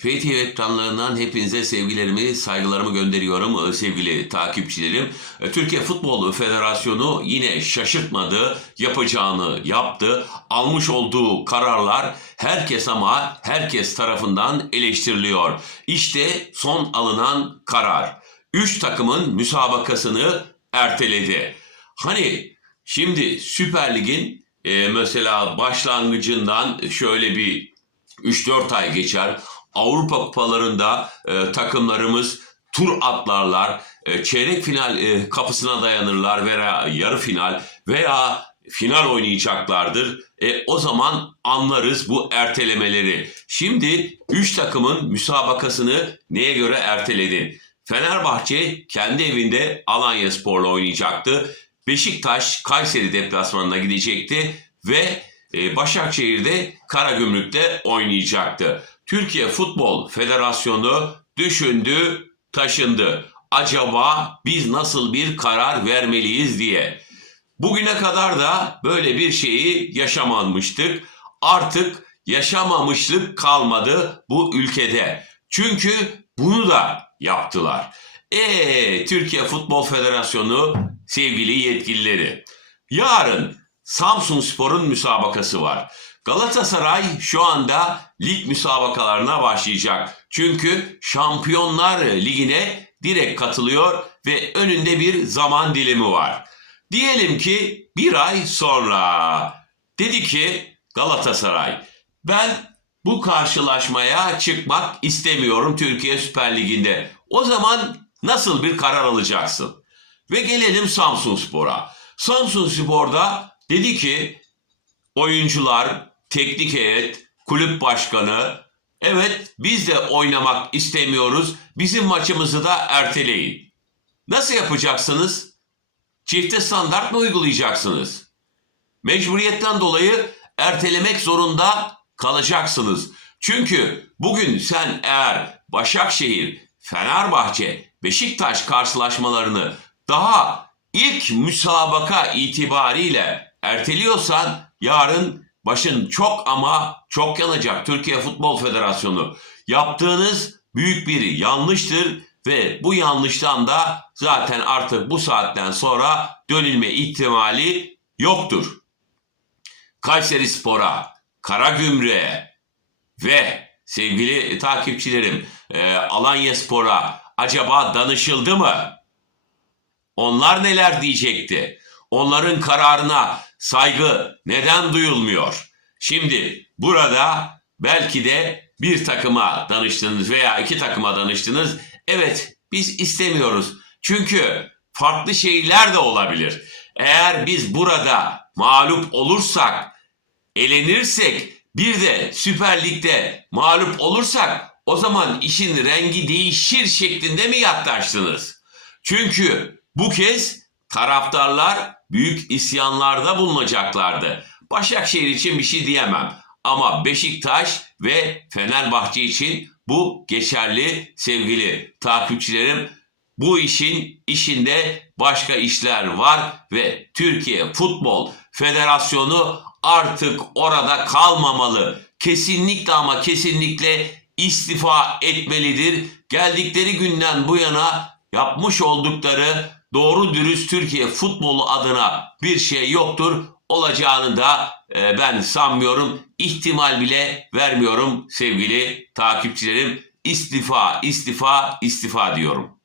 FTV ekranlarından hepinize sevgilerimi, saygılarımı gönderiyorum e, sevgili takipçilerim. E, Türkiye Futbol Federasyonu yine şaşırtmadı, yapacağını yaptı. Almış olduğu kararlar herkes ama herkes tarafından eleştiriliyor. İşte son alınan karar. Üç takımın müsabakasını erteledi. Hani şimdi Süper Lig'in e, mesela başlangıcından şöyle bir 3-4 ay geçer. Avrupa kupalarında e, takımlarımız tur atlarlar, e, çeyrek final e, kapısına dayanırlar veya yarı final veya final oynayacaklardır. E, o zaman anlarız bu ertelemeleri. Şimdi 3 takımın müsabakasını neye göre erteledin? Fenerbahçe kendi evinde Alanya Spor'la oynayacaktı. Beşiktaş Kayseri deplasmanına gidecekti ve Başakşehir'de Karagümrük'te oynayacaktı. Türkiye Futbol Federasyonu düşündü, taşındı. Acaba biz nasıl bir karar vermeliyiz diye. Bugüne kadar da böyle bir şeyi yaşamamıştık. Artık yaşamamışlık kalmadı bu ülkede. Çünkü bunu da yaptılar. E Türkiye Futbol Federasyonu sevgili yetkilileri. Yarın Samsun Spor'un müsabakası var. Galatasaray şu anda lig müsabakalarına başlayacak. Çünkü Şampiyonlar Ligi'ne direkt katılıyor ve önünde bir zaman dilimi var. Diyelim ki bir ay sonra dedi ki Galatasaray ben bu karşılaşmaya çıkmak istemiyorum Türkiye Süper Ligi'nde. O zaman nasıl bir karar alacaksın? Ve gelelim Samsun Spor'a. Samsun Spor'da dedi ki oyuncular, teknik heyet, kulüp başkanı evet biz de oynamak istemiyoruz. Bizim maçımızı da erteleyin. Nasıl yapacaksınız? Çifte standart mı uygulayacaksınız? Mecburiyetten dolayı ertelemek zorunda kalacaksınız. Çünkü bugün sen eğer Başakşehir, Fenerbahçe, Beşiktaş karşılaşmalarını daha ilk müsabaka itibariyle erteliyorsan yarın başın çok ama çok yanacak Türkiye Futbol Federasyonu. Yaptığınız büyük bir yanlıştır ve bu yanlıştan da zaten artık bu saatten sonra dönülme ihtimali yoktur. Kayseri Spor'a, Karagümrük'e ve sevgili takipçilerim e, Alanya Spor'a acaba danışıldı mı? Onlar neler diyecekti? Onların kararına saygı neden duyulmuyor? Şimdi burada belki de bir takıma danıştınız veya iki takıma danıştınız. Evet biz istemiyoruz. Çünkü farklı şeyler de olabilir. Eğer biz burada mağlup olursak, elenirsek, bir de Süper Lig'de mağlup olursak o zaman işin rengi değişir şeklinde mi yaklaştınız? Çünkü bu kez taraftarlar büyük isyanlarda bulunacaklardı. Başakşehir için bir şey diyemem. Ama Beşiktaş ve Fenerbahçe için bu geçerli sevgili takipçilerim. Bu işin işinde başka işler var ve Türkiye Futbol Federasyonu artık orada kalmamalı. Kesinlikle ama kesinlikle istifa etmelidir. Geldikleri günden bu yana yapmış oldukları doğru dürüst Türkiye futbolu adına bir şey yoktur. Olacağını da e, ben sanmıyorum. İhtimal bile vermiyorum sevgili takipçilerim. İstifa, istifa, istifa diyorum.